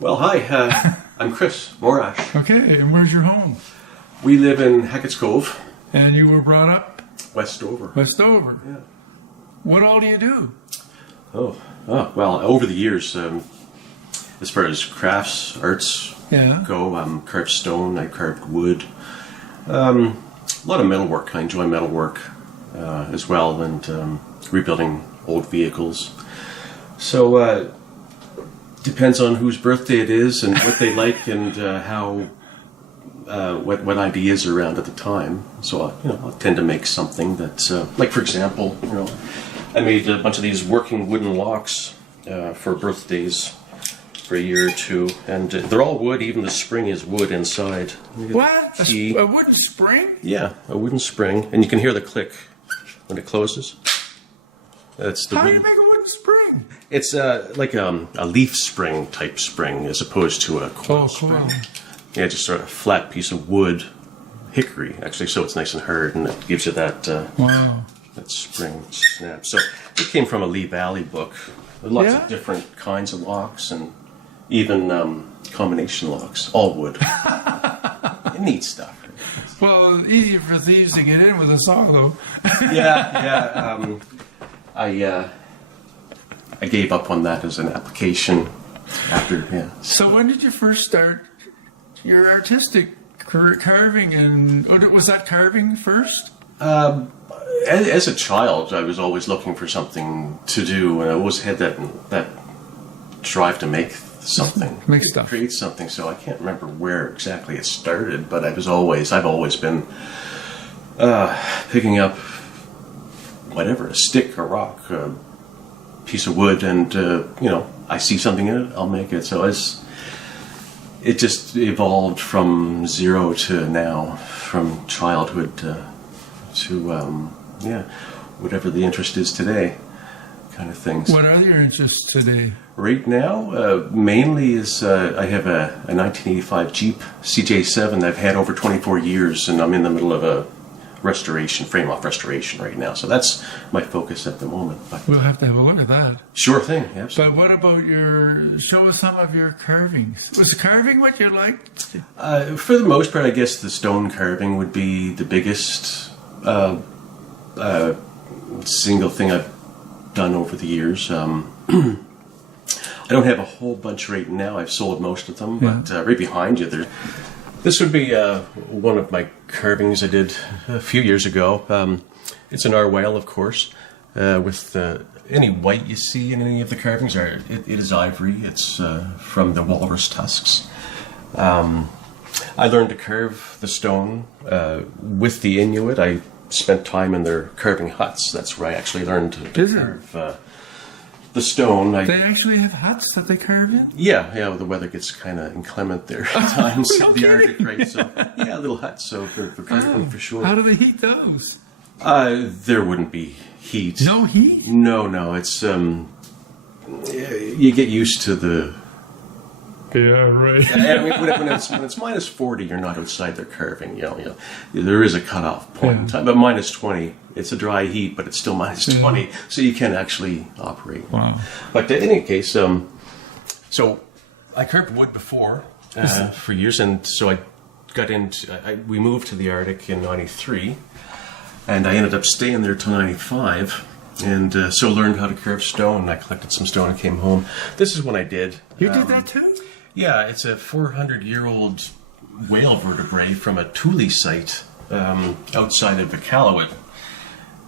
Well, hi, I'm Kris Morash. Okay, and where's your home? We live in Hackett's Cove. And you were brought up? Westover. Westover. Yeah. What all do you do? Well, over the years, as far as crafts, arts go, carved stone, I carved wood. A lot of metalwork. I enjoy metalwork as well, and rebuilding old vehicles. So, depends on whose birthday it is and what they like and how what ideas are around at the time. So I tend to make something that's like, for example, I made a bunch of these working wooden locks for birthdays for a year or two, and they're all wood. Even the spring is wood inside. What? A wooden spring? Yeah, a wooden spring, and you can hear the click when it closes. That's the How do you make a wooden spring? It's like a leaf spring type spring as opposed to a coil spring. Yeah, just sort of flat piece of wood, hickory actually, so it's nice and hard, and it gives you that that spring snap. So it came from a Lee Valley book. Lots of different kinds of locks and even combination locks, all wood. Neat stuff. Well, easier for thieves to get in with a saw, though. I gave up on that as an application after, So when did you first start your artistic carving? And was that carving first? As a child, I was always looking for something to do, and I always had that drive to make something, create something. So I can't remember where exactly it started, but I've always been picking up whatever, a stick, a rock, a piece of wood, and I see something in it, I'll make it. So it just evolved from zero to now, from childhood to whatever the interest is today, kind of things. What are your interests today? Right now, mainly is I have a 1985 Jeep CJ7 that I've had over 24 years, and I'm in the middle of a frame-off restoration right now. So that's my focus at the moment. But we'll have to have a look at that. Sure thing, absolutely. But what about show us some of your carvings. Was carving what you liked? For the most part, I guess the stone carving would be the biggest single thing I've done over the years. I don't have a whole bunch right now. I've sold most of them, but right behind you, this would be one of my carvings I did a few years ago. It's an narwhal, of course, with any white you see in any of the carvings. It is ivory. It's from the walrus tusks. I learned to carve the stone with the Inuit. I spent time in their carving huts. That's where I actually learned to carve the stone. They actually have huts that they carve in? Yeah, the weather gets kind of inclement there at times. The Arctic, right? So, little huts, so for carving for sure. How do they heat those? There wouldn't be heat. No heat? No, it's, you get used to the... Yeah, right. When it's minus 40, you're not outside there carving. There is a cutoff point in time, but minus 20, it's a dry heat, but it's still minus 20, so you can actually operate. Wow. But in any case, so I carved wood before for years, and so I got into. We moved to the Arctic in '93, and I ended up staying there till '95. And so learned how to carve stone. I collected some stone and came home. This is when I did. You did that too? Yeah, it's a 400-year-old whale vertebrae from a Thule site outside of Iqaluit,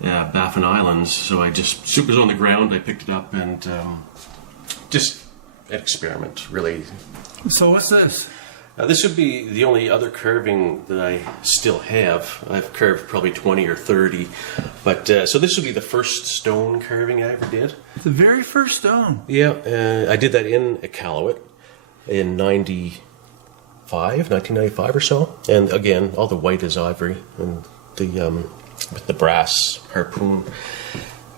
Baffin Islands. So I just, it was on the ground, I picked it up, and just an experiment, really. So what's this? This would be the only other carving that I still have. I've carved probably 20 or 30. But so this would be the first stone carving I ever did. The very first stone? Yeah, I did that in Iqaluit in 1995 or so. And again, all the white is ivory and with the brass harpoon.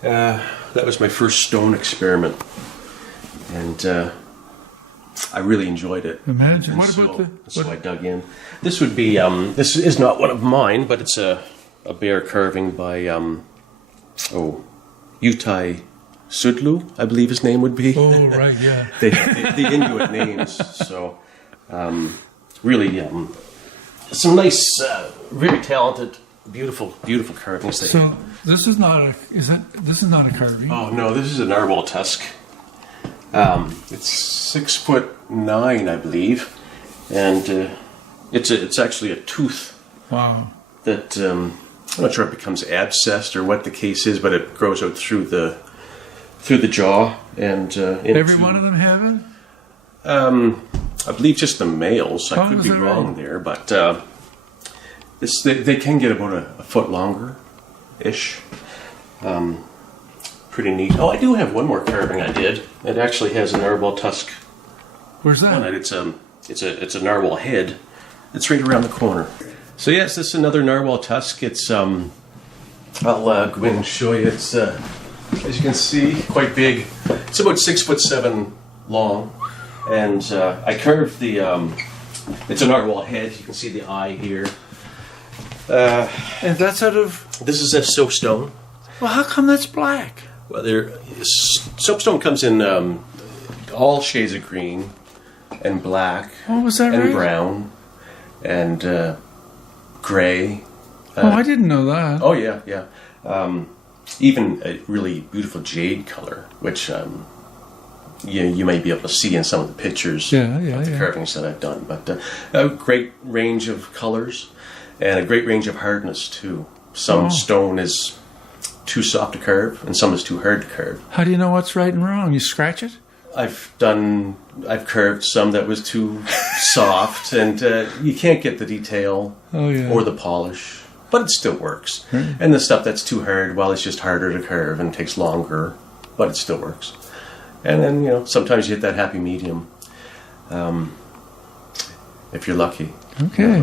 That was my first stone experiment. And I really enjoyed it. Imagine. And what about so I dug in. This would be, this is not one of mine, but it's a bear carving by Utai Sudlu, I believe his name would be. Oh, right, yeah. the Inuit names. So, really, some nice, very talented, beautiful carvings there. So this is not a carving? Oh no, this is a narwhal tusk. It's 6'9", I believe, and it's actually a tooth. Wow. That I'm not sure if it becomes abscessed or what the case is, but it grows out through the jaw and every one of them have it? I believe just the males. I could be wrong there, but they can get about a foot longer, ish. Pretty neat. Oh, I do have one more carving I did. It actually has a narwhal tusk. Where's that? On it. It's a narwhal head. It's right around the corner. So yes, this is another narwhal tusk. It's I'll go in and show you. It's as you can see, quite big. It's about 6'7" long, and I carved the. It's a narwhal head. You can see the eye here. And that's out of. This is a soapstone. Well, how come that's black? Well, soapstone comes in all shades of green and black and brown and gray. I didn't know that. Oh yeah. Even a really beautiful jade color, which you may be able to see in some of the pictures of the carvings that I've done. But a great range of colors and a great range of hardness too. Some stone is too soft to carve, and some is too hard to carve. How do you know what's right and wrong? You scratch it? I've carved some that was too soft, and you can't get the detail or the polish, but it still works. Right. And the stuff that's too hard, well, it's just harder to carve and takes longer, but it still works. And then, sometimes you hit that happy medium, if you're lucky. Okay.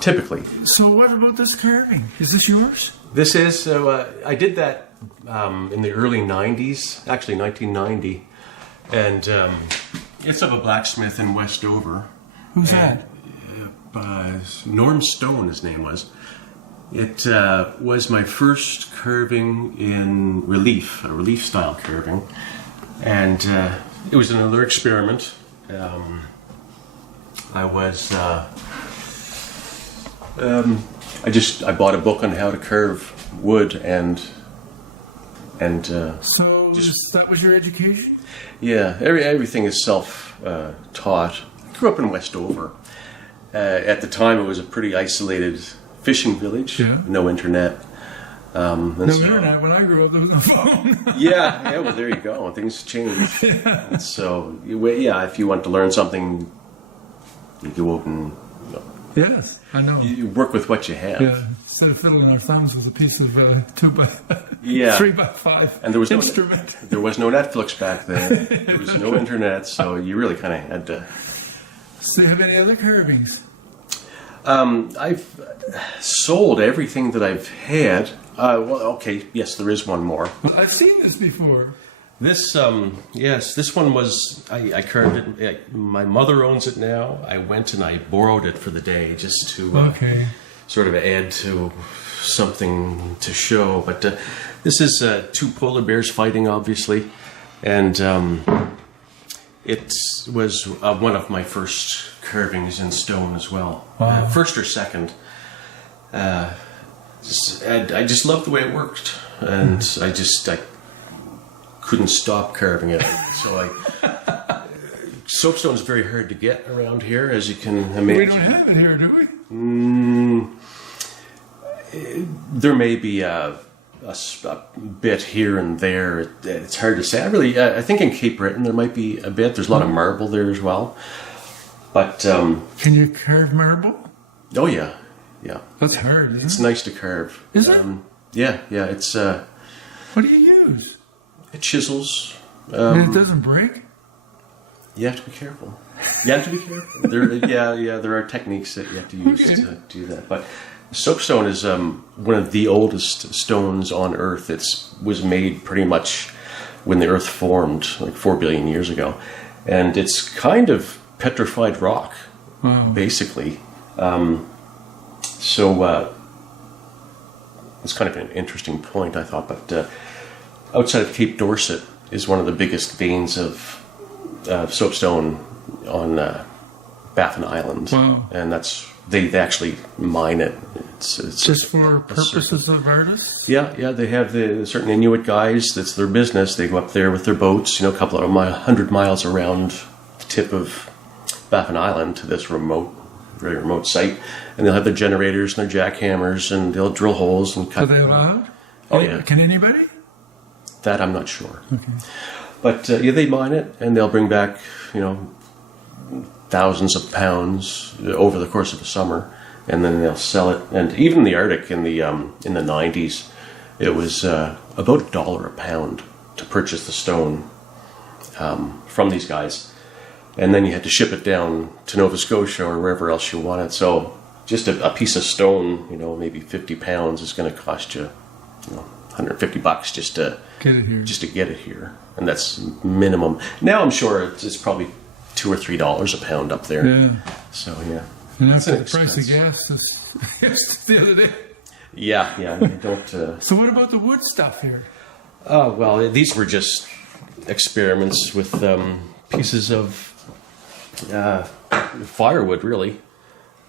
Typically. So what about this carving? Is this yours? This is, I did that in the early 90s, actually 1990, and it's of a blacksmith in Westover. Who's that? Norm Stone, his name was. It was my first carving in relief, a relief style carving, and it was another experiment. I bought a book on how to carve wood and so that was your education? Yeah, everything is self-taught. I grew up in Westover. At the time, it was a pretty isolated fishing village. Yeah. No internet. Internet. When I grew up, there was no phone. yeah. Well, there you go. Things change. Yeah. And so, if you want to learn something, you go out and. Yes, I know. You work with what you have. Yeah, instead of fiddling our thumbs with a piece of 3x5 and there was instrument. There was no Netflix back then. There was no internet, so you really kind of had to. So, do you have any other carvings? I've sold everything that I've had. Yes, there is one more. Well, I've seen this before. This, this one was, I carved it. My mother owns it now. I went and I borrowed it for the day just to sort of add to something to show. But this is two polar bears fighting, obviously. And it was one of my first carvings in stone as well. Wow. First or second. I just loved the way it worked. And I couldn't stop carving it. So soapstone is very hard to get around here, as you can imagine. We don't have it here, do we? There may be a bit here and there. It's hard to say. I think in Cape Breton there might be a bit. There's a lot of marble there as well. But can you carve marble? Oh yeah. That's hard, isn't it? It's nice to carve. Is it? Yeah. It's. What do you use? It chisels. And it doesn't break? You have to be careful. There are techniques that you have to use to do that. But soapstone is one of the oldest stones on Earth. It was made pretty much when the Earth formed, like 4 billion years ago. And it's kind of petrified rock, basically. So it's kind of an interesting point, I thought. But outside of Cape Dorset is one of the biggest veins of soapstone on Baffin Island. Wow. And they actually mine it. It's just for purposes of artists? Yeah, they have the certain Inuit guys, that's their business. They go up there with their boats, a couple of 100 miles around the tip of Baffin Island to this very remote site. And they'll have their generators and their jackhammers, and they'll drill holes and cut. Are they allowed? Oh, yeah. Can anybody? That I'm not sure. Okay. But they mine it, and they'll bring back, thousands of pounds over the course of the summer, and then they'll sell it. And even in the Arctic in the 90s, it was about $1 a pound to purchase the stone from these guys, and then you had to ship it down to Nova Scotia or wherever else you wanted. So just a piece of stone, maybe 50 pounds is going to cost you, $150 just to get it here, and that's minimum. Now I'm sure it's probably $2 or $3 a pound up there. Yeah. So yeah. And after the price of gas the other day. Yeah. I don't. So what about the wood stuff here? Oh well, these were just experiments with pieces of firewood, really.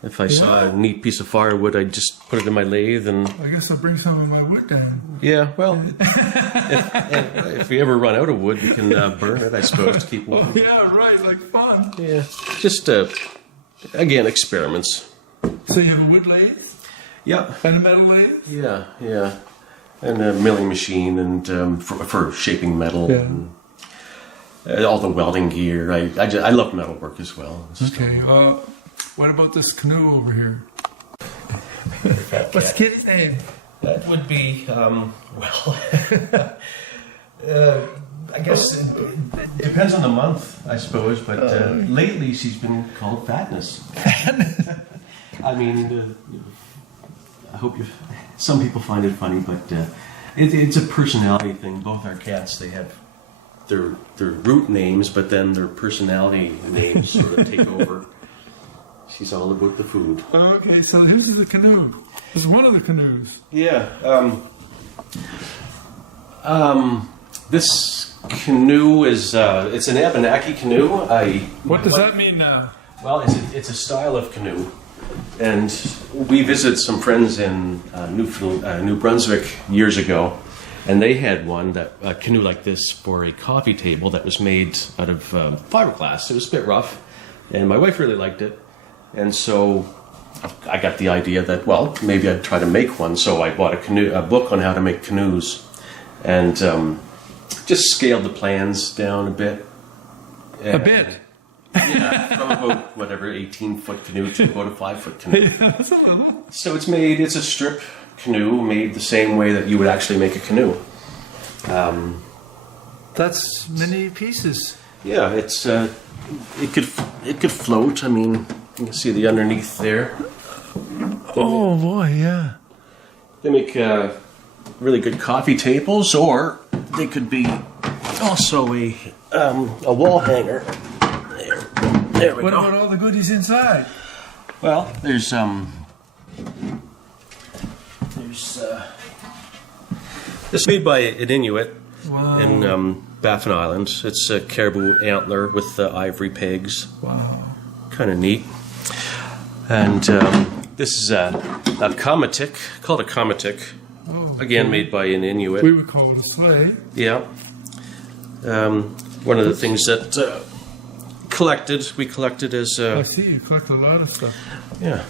If I saw a neat piece of firewood, I'd just put it in my lathe and... I guess I'll bring some of my wood down. Yeah, well, if we ever run out of wood, we can burn it, I suppose, to keep warm. Oh, yeah, right, like fun. Yeah, just, again, experiments. So you have a wood lathe? Yeah. And a metal lathe? Yeah. And a milling machine and for shaping metal. Yeah. And all the welding gear. I love metalwork as well. Okay. What about this canoe over here? What's Kitty's name? That would be, I guess it depends on the month, I suppose, but lately she's been called Fatness. I mean, I hope some people find it funny, but it's a personality thing. Both our cats, they have their root names, but then their personality names sort of take over. She's all about the food. Okay, so this is the canoe. This is one of the canoes. Yeah. This canoe is it's an Abenaki canoe. What does that mean now? Well, it's a style of canoe, and we visited some friends in New Brunswick years ago, and they had a canoe like this for a coffee table that was made out of fiberglass. It was a bit rough, and my wife really liked it. And so I got the idea that, well, maybe I'd try to make one. So I bought a book on how to make canoes, and just scaled the plans down a bit. A bit? Yeah, from about, 18-foot canoe to about a 5-foot canoe. Yeah, that's a little. So it's a strip canoe made the same way that you would actually make a canoe. That's many pieces. Yeah, it could float. I mean, you can see the underneath there. Oh boy, yeah. They make really good coffee tables, or they could be also a wall hanger. There we go. What about all the goodies inside? Well, there's this is made by an Inuit in Baffin Island. It's a caribou antler with ivory pegs. Wow. Kind of neat. And this is a komatik, called a komatik. Oh, again, made by an Inuit. We would call it a sleigh. Yeah. One of the things that we collected as... I see, you collect a lot of stuff. Yeah.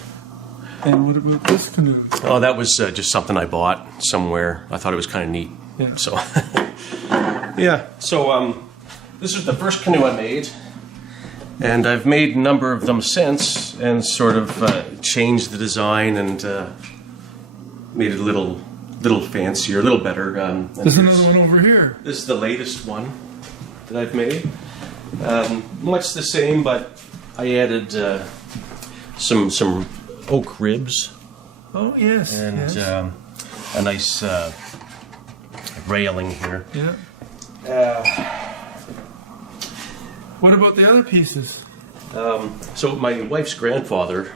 And what about this canoe? Oh, that was just something I bought somewhere. I thought it was kind of neat. Yeah. So, yeah. So, this is the first canoe I made. And I've made a number of them since and sort of changed the design and made it a little fancier, a little better. There's another one over here. This is the latest one that I've made. Much the same, but I added some oak ribs. Oh, yes. And yes. a nice railing here. Yeah. What about the other pieces? So my wife's grandfather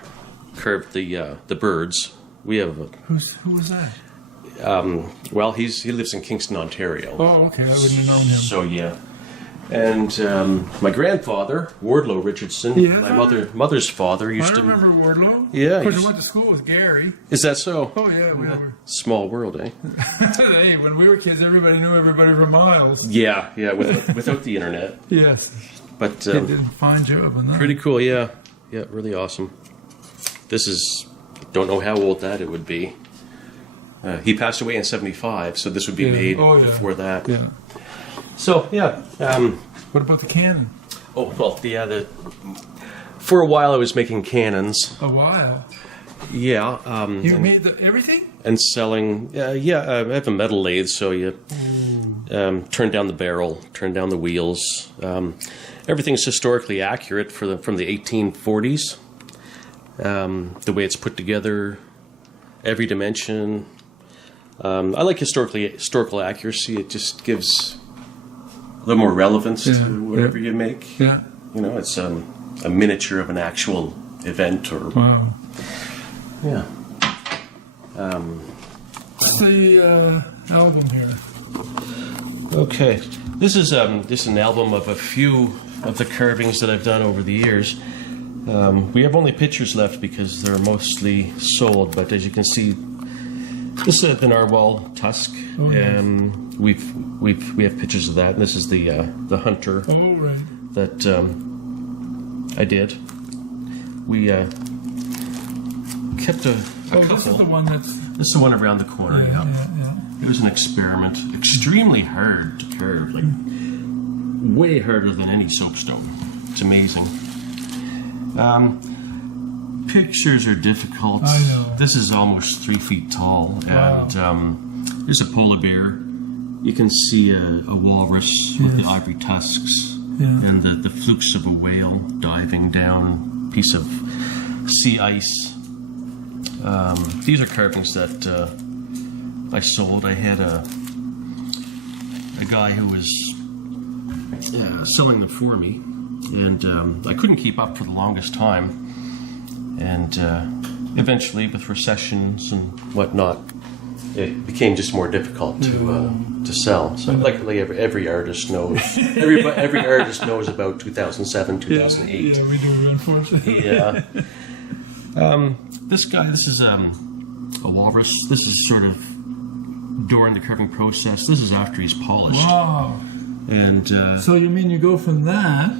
carved the birds. We have who was that? Well, he lives in Kingston, Ontario. Oh, okay. I wouldn't have known him. So yeah. And my grandfather, Wardlow Richardson, my mother's father, used to... I remember Wardlow. Yeah. Of course, I went to school with Gary. Is that so? Oh, yeah. We were. Small world, eh? Hey, when we were kids, everybody knew everybody for miles. Yeah, without the internet. Yes. But they did a fine job on that. Pretty cool, yeah. Yeah, really awesome. This is... Don't know how old that it would be. He passed away in 75, so this would be made before that. Yeah. So, yeah. What about the cannon? Oh, well, for a while I was making cannons. A while? Yeah. You made everything? And selling. I have a metal lathe, so you turn down the barrel, turn down the wheels. Everything's historically accurate from the 1840s. The way it's put together, every dimension. I like historical accuracy. It just gives a little more relevance to whatever you make. Yeah. You know, it's a miniature of an actual event or... Wow. Yeah. What's the album here? Okay. This is just an album of a few of the carvings that I've done over the years. We have only pictures left because they're mostly sold, but as you can see, this is the narwhal tusk. Oh, nice. We have pictures of that, and this is the hunter. Oh, right. That I did. We kept a couple. This is the one that's... This is the one around the corner. Yeah. It was an experiment. Extremely hard to carve, like way harder than any soapstone. It's amazing. Pictures are difficult. I know. This is almost 3 feet tall, wow. And there's a polar bear. You can see a walrus with the ivory tusks, and the flukes of a whale diving down, piece of sea ice. These are carvings that I sold. I had a guy who was selling them for me, and I couldn't keep up for the longest time. And eventually, with recessions and whatnot, it became just more difficult to sell. So, luckily, every artist knows. Every artist knows about 2007, 2008. Yeah, we do, unfortunately. Yeah. This guy, this is a walrus. This is sort of during the carving process. This is after he's polished. Wow. And so you mean you go from that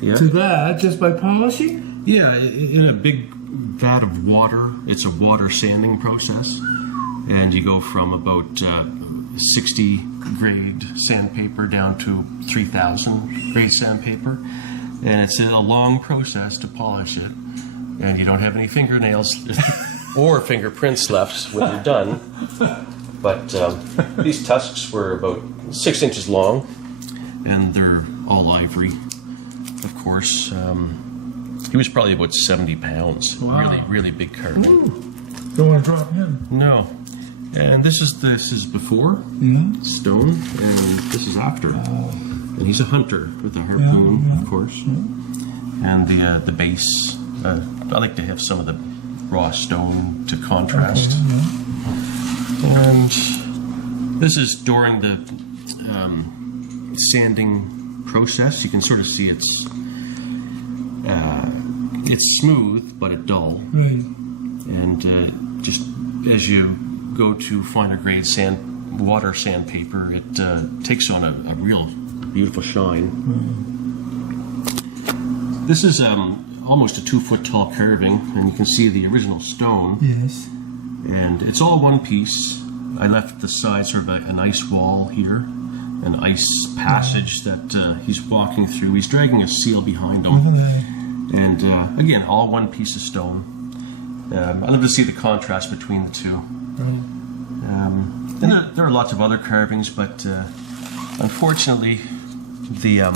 to that just by polishing? Yeah, in a big vat of water. It's a water sanding process, and you go from about 60 grade sandpaper down to 3,000 grade sandpaper, and it's a long process to polish it. And you don't have any fingernails or fingerprints left when you're done. But these tusks were about 6 inches long, and they're all ivory, of course. He was probably about 70 pounds. Wow. Really, really big carving. Don't want to drop him. No. And this is before stone, and this is after. And he's a hunter with a harpoon, of course. And the base. I like to have some of the raw stone to contrast. And this is during the sanding process. You can sort of see it's smooth, but it's dull. Right. And just as you go to finer grade water sandpaper, it takes on a real beautiful shine. This is almost a 2 foot tall carving, and you can see the original stone. Yes. And it's all one piece. I left the side sort of an ice wall here, an ice passage that he's walking through. He's dragging a seal behind him. And again, all one piece of stone. I love to see the contrast between the two. And there are lots of other carvings, but unfortunately, the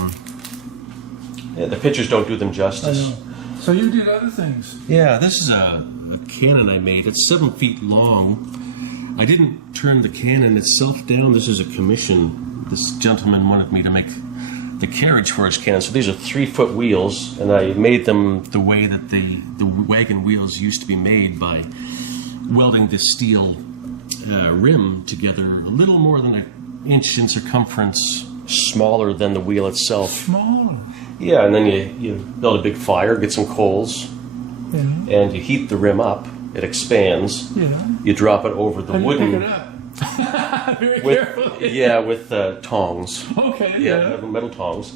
pictures don't do them justice. I know. So you did other things. Yeah, this is a cannon I made. It's 7 feet long. I didn't turn the cannon itself down. This is a commission. This gentleman wanted me to make the carriage for his cannon. So these are 3 foot wheels, and I made them the way that the wagon wheels used to be made, by welding this steel rim together a little more than an inch in circumference, smaller than the wheel itself. Smaller? Yeah, and then you build a big fire, get some coals, and you heat the rim up. It expands. Yeah. You drop it over the wooden. Pick it up? Very carefully. Yeah, with tongs. Okay. Yeah, metal tongs.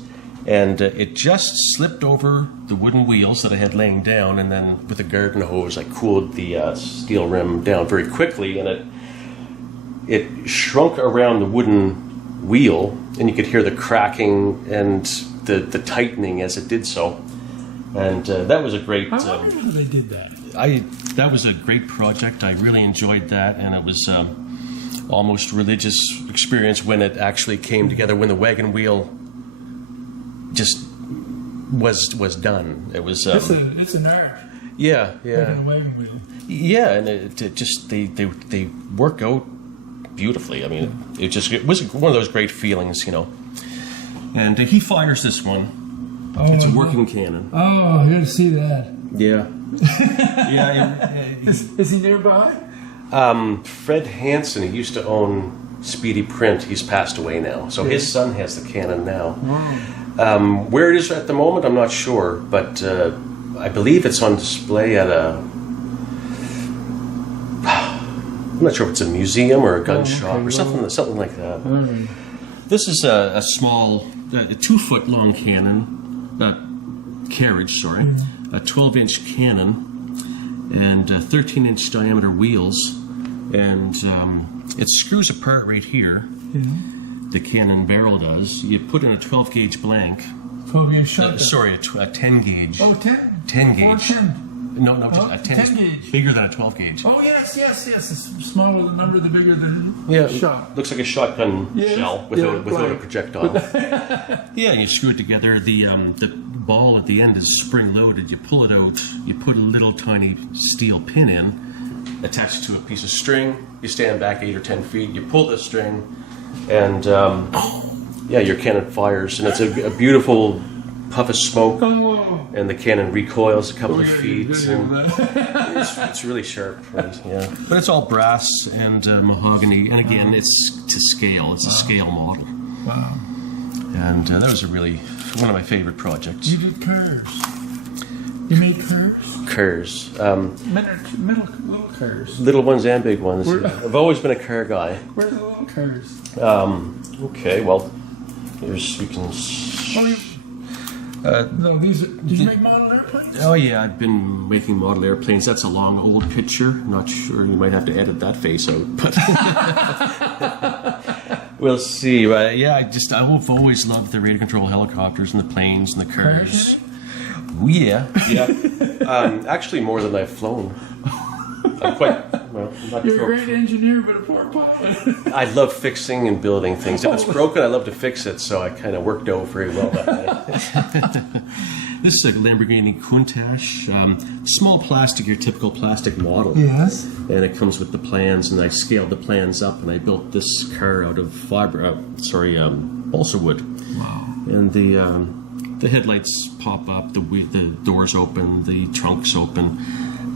And it just slipped over the wooden wheels that I had laying down, and then with a garden hose, I cooled the steel rim down very quickly, and it shrunk around the wooden wheel, and you could hear the cracking and the tightening as it did so. And that was a great... How long ago they did that? That was a great project. I really enjoyed that, and it was almost religious experience when it actually came together, when the wagon wheel just was done. It was... it's an art. Yeah. Wagon wheel. Yeah, and it just, they work out beautifully. I mean, it was one of those great feelings, you know. And he fires this one. Oh, it's a working cannon. Oh, I gotta see that. Yeah. Is he nearby? Fred Hansen, he used to own Speedy Print. He's passed away now. So his son has the cannon now. Wow. Where it is at the moment, I'm not sure. But I believe it's on display at I'm not sure if it's a museum or a gun shop or something like that. Right. This is a small, 2-foot long cannon. Carriage, sorry, a 12-inch cannon and 13-inch diameter wheels, and it screws apart right here. Yeah. The cannon barrel does. You put in a 12-gauge blank. 12-gauge shot. Sorry, a 10-gauge. Oh, 10? 10-gauge. 10. No, just a 10 gauge. Bigger than a 12-gauge. Oh, yes. The smaller the number, the bigger the shot. Looks like a shotgun shell without a projectile. Yeah, you screw it together. The ball at the end is spring-loaded. You pull it out. You put a little tiny steel pin in, attach it to a piece of string. You stand back 8 or 10 feet. You pull the string, and your cannon fires. And it's a beautiful puff of smoke, and the cannon recoils a couple of feet. And it's really sharp, right? Yeah. But it's all brass and mahogany, and again, it's to scale. It's a scale model. Wow. And that was one of my favorite projects. You did curves. You made curves? Curves. Little curves. Little ones and big ones. I've always been a car guy. Where are the little curves? Okay, well, we can... Did you make model airplanes? Oh yeah, I've been making model airplanes. That's a long old picture. Not sure, you might have to edit that face out, but we'll see. I've always loved the radio control helicopters and the planes and the cars. Oh, yeah. Actually, more than I've flown. I'm not You're a great engineer, but a poor pilot. I love fixing and building things. If it's broken, I love to fix it, so I kind of worked out very well that way. This is a Lamborghini Countach. Small plastic, your typical plastic model. Yes. And it comes with the plans, and I scaled the plans up, and I built this car out of balsa wood. Wow. And the headlights pop up, the doors open, the trunk's open.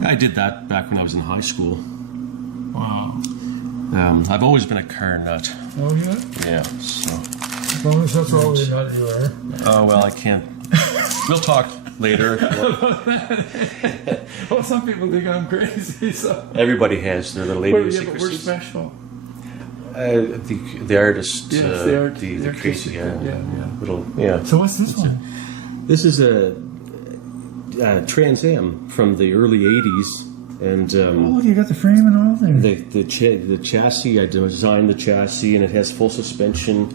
I did that back when I was in high school. Wow. I've always been a car nut. Oh, yeah? Yeah, so... As long as that's all the nut you are. Oh, well, I can't... We'll talk later. Well, some people think I'm crazy, so... Everybody has their little idiosyncrasies. But we're special. The artist, the crazy, yeah. So what's this one? This is a Trans Am from the early 80s. And you got the frame and all there. The chassis, I designed the chassis, and it has full suspension.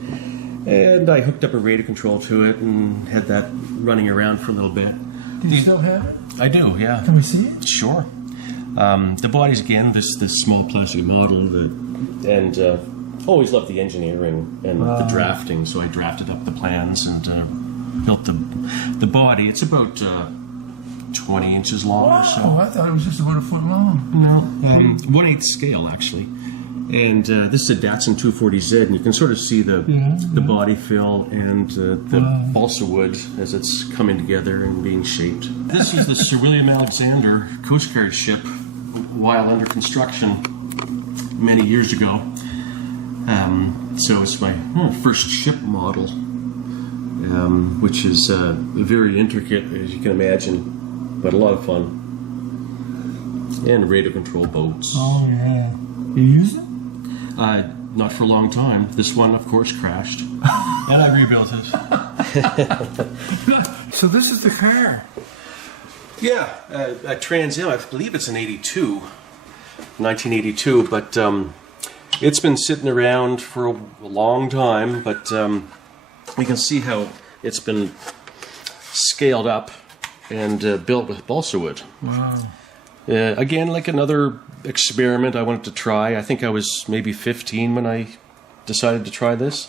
And I hooked up a radio control to it and had that running around for a little bit. Do you still have it? I do, yeah. Can we see it? Sure. The body's, again, this small plastic model. And always loved the engineering and the drafting, so I drafted up the plans and built the body. It's about 20 inches long or so. I thought it was just about a foot long. No, 1/8 scale, actually. And this is a Datsun 240Z, and you can sort of see the body fill and the balsa wood as it's coming together and being shaped. This is the Sir William Alexander Coast Guard ship while under construction. many years ago. So it's my first ship model, which is very intricate, as you can imagine, but a lot of fun. And radio control boats. Oh yeah. You use it? Not for a long time. This one, of course, crashed, and I rebuilt it. So this is the car. Yeah, a Trans Am. I believe it's an 1982, but it's been sitting around for a long time. But you can see how it's been scaled up and built with balsa wood. Wow. Again, like another experiment I wanted to try. I think I was maybe 15 when I decided to try this.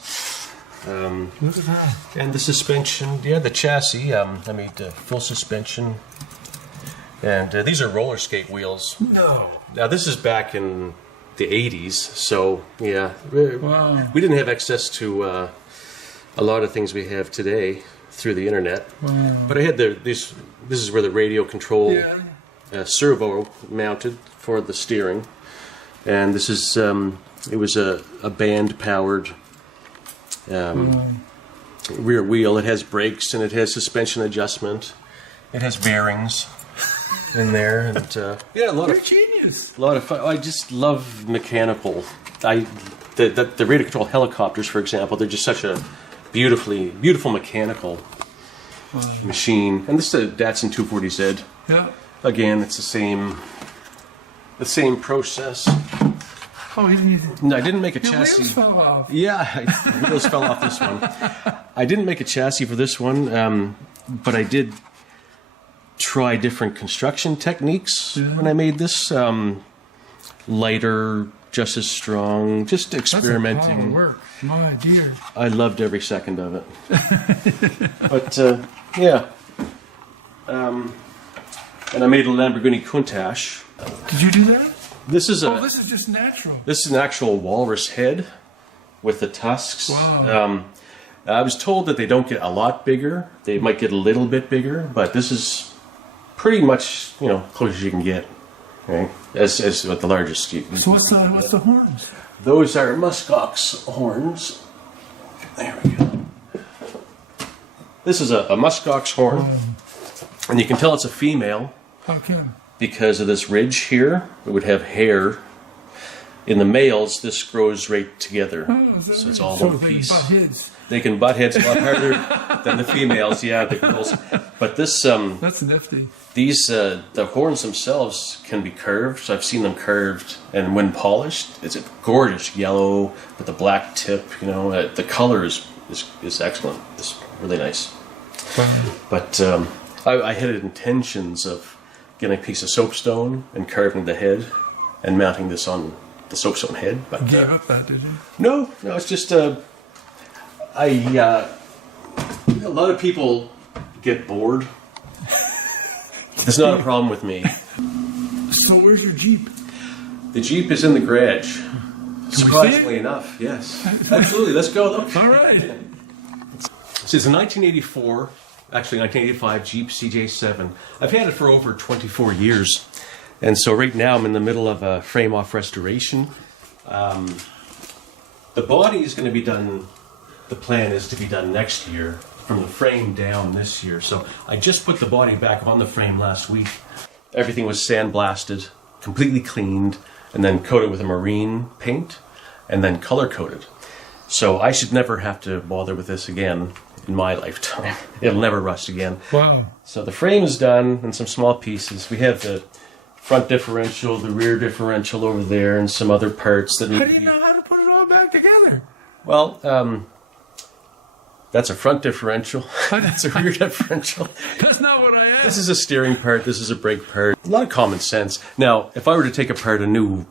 Look at that. And the suspension, the chassis, I made full suspension. And these are roller skate wheels. No. Now, this is back in the 80s, so, yeah. Wow. We didn't have access to a lot of things we have today through the internet. Wow. But I had this is where the radio control servo mounted for the steering. And this is, it was a band-powered rear wheel. It has brakes and it has suspension adjustment. It has bearings in there, and a lot You're of genius. a lot of fun. I just love mechanical. The radio control helicopters, for example, they're just such a beautiful mechanical machine. And this is a Datsun 240Z. Yeah. Again, it's the same process. Oh, No, I didn't make a your chassis. wheels fell off. Yeah, the wheels fell off this one. I didn't make a chassis for this one, but I did try different construction techniques when I made this. Lighter, just as strong, just experimenting. That's a lot of work. My dear. I loved every second of it. But, and I made a Lamborghini Countach. Did you do that? This is this is just natural. This is an actual walrus head with the tusks. Wow. I was told that they don't get a lot bigger. They might get a little bit bigger, but this is pretty much, close as you can get. Right? As with the largest. So what's the horns? Those are muskox horns. There we go. This is a muskox horn, and you can tell it's a female. How come? Because of this ridge here. It would have hair. In the males, this grows right together. Oh, So it's all so one they piece. butt heads. They can butt heads a lot harder than the females. Yeah, the girls. But this, That's nifty. these, the horns themselves can be curved. So I've seen them curved, and when polished, it's a gorgeous yellow with a black tip. The color is excellent. It's really nice. But I had intentions of getting a piece of soapstone and carving the head and mounting this on the soapstone head. But You gave up that, did you? no, it's just a lot of people get bored. It's not a problem with me. So where's your Jeep? The Jeep is in the garage. we Surprisingly see it? enough, yes. Absolutely, let's go look. All right. This is a 1984, actually 1985 Jeep CJ7. I've had it for over 24 years. And so right now I'm in the middle of a frame-off restoration. The body is going to be done, the plan is to be done next year, from the frame down this year. So I just put the body back on the frame last week. Everything was sandblasted, completely cleaned, and then coated with a marine paint, and then color-coded. So I should never have to bother with this again in my lifetime. It'll never rust again. Wow. So the frame is done in some small pieces. We have the front differential, the rear differential over there, and some other parts that need How to do be... you know how to put it all back together? Well, that's a front differential. That's a rear differential. That's not what I asked. This is a steering part. This is a brake part. A lot of common sense. Now, if I were to take apart a new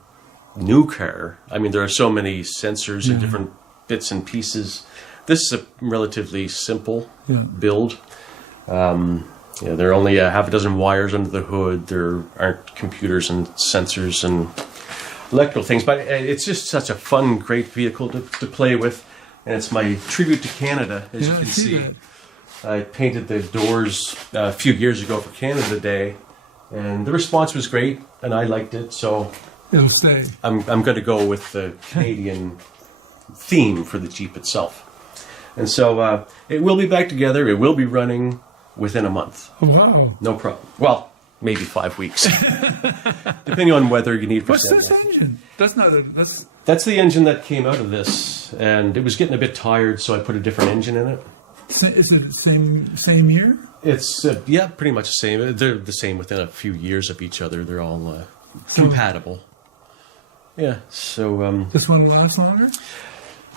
car, I mean, there are so many sensors and different bits and pieces. This is a relatively simple build. There are only a half a dozen wires under the hood. There aren't computers and sensors and electrical things. But it's just such a fun, great vehicle to play with. And it's my tribute to Canada, as you can see. That. I painted the doors a few years ago for Canada Day. And the response was great, and I liked it. So It'll stay. I'm going to go with the Canadian theme for the Jeep itself. And so it will be back together. It will be running within a month. Oh, wow. No problem. Well, maybe 5 weeks. Depending on whether you need... What's this engine? That's not a... That's the engine that came out of this. And it was getting a bit tired, so I put a different engine in it. Is it the same year? It's, yeah, pretty much the same. They're the same within a few years of each other. They're all compatible. Yeah, so... This one will last longer?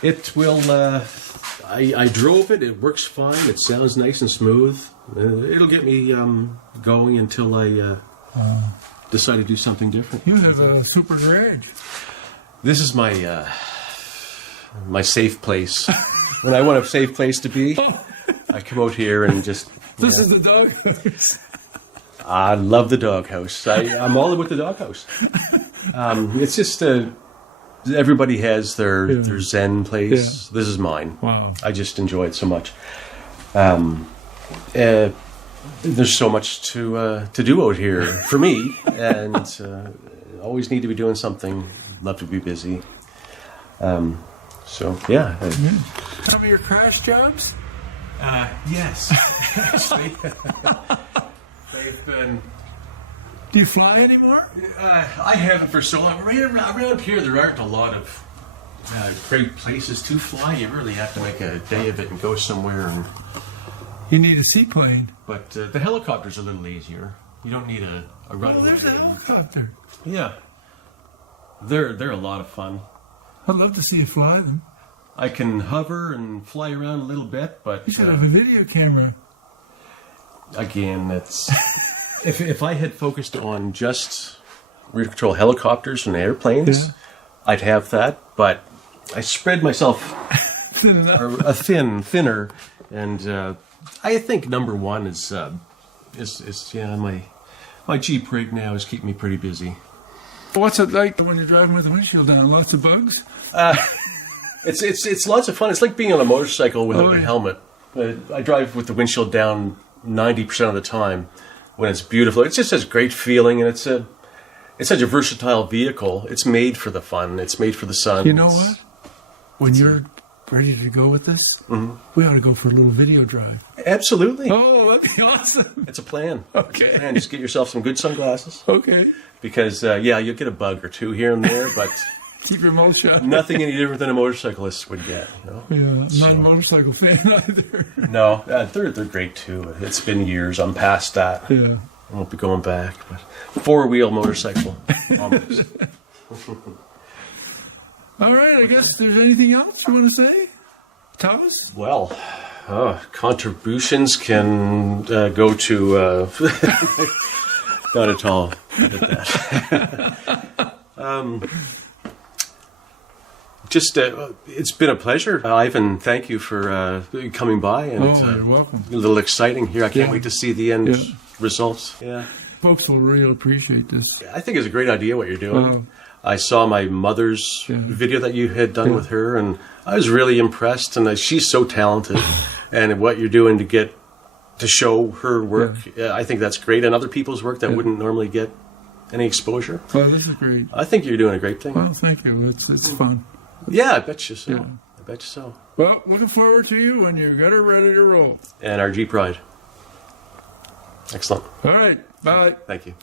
It will... I drove it. It works fine. It sounds nice and smooth. It'll get me going until I decide to do something different. You have a super garage. This is my my safe place. When I want a safe place to be, I come out here and just... This is the doghouse. I love the doghouse. I'm all about the doghouse. It's just everybody has their Zen place. Yeah. This is mine. Wow. I just enjoy it so much. There's so much to do out here for me, and always need to be doing something. Love to be busy. So yeah. Some of your crash jobs? Yes. Actually, they've been. Do you fly anymore? I haven't for so long. Right around here, there aren't a lot of great places to fly. You really have to make a day of it and go somewhere. And you need a seaplane. But the helicopter's a little easier. You don't need a runway. Oh, there's a helicopter. Yeah. They're a lot of fun. I'd love to see you fly them. I can hover and fly around a little bit, but... You should have a video camera. Again, that's... if I had focused on just rear control helicopters and airplanes, I'd have that, but I spread myself thin enough. Or thinner, and I think number one is my Jeep rig now is keeping me pretty busy. What's it like when you're driving with the windshield down? Lots of bugs? It's lots of fun. It's like being on a motorcycle without a helmet. I drive with the windshield down 90% of the time when it's beautiful. It's just a great feeling, and it's such a versatile vehicle. It's made for the fun. It's made for the sun. You know what? When you're ready to go with this, we ought to go for a little video drive. Absolutely. Oh, that'd be awesome. It's a plan. Okay. And just get yourself some good sunglasses. Okay. Because, you'll get a bug or two here and there, but... Keep your mouth shut. Nothing any different than a motorcyclist would get. You know? Yeah, not a motorcycle fan either. No, they're great too. It's been years. I'm past that. Yeah. I won't be going back. But 4-wheel motorcycle, almost. All right, I guess there's anything else you want to say? Thomas? Well, contributions can go to... not at all. It's been a pleasure, Ivan. Thank you for coming by. And, you're welcome. A little exciting here. I can't wait to see the end results. Yeah, folks will really appreciate this. I think it's a great idea what you're doing. I saw my mother's video that you had done with her, and I was really impressed. And she's so talented, and what you're doing to show her work, I think that's great. And other people's work that wouldn't normally get any exposure. Well, this is great. I think you're doing a great thing. Well, thank you. It's fun. Yeah, I bet you so. Yeah. I bet you so. Well, looking forward to you when you're ready to roll. And our Jeep ride. Excellent. All right. Bye. Thank you.